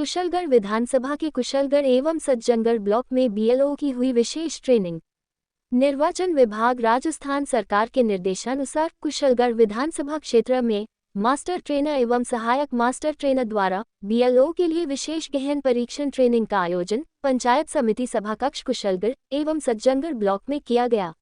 कुशलगढ़ विधानसभा के कुशलगढ़ एवं सज्जनगढ़ ब्लॉक में बीएलओ की हुई विशेष ट्रेनिंग। निर्वाचन विभाग राजस्थान सरकार के निर्देशानुसार कुशलगढ़ विधानसभा क्षेत्र में मास्टर ट्रेनर एवं सहायक मास्टर ट्रेनर द्वारा बीएलओ के लिए विशेष गहन परीक्षण ट्रेनिंग का आयोजन पंचायत समिति सभाकक्ष कुशलगढ़ एवं सज्जनगढ़ ब्लॉक में किया गया।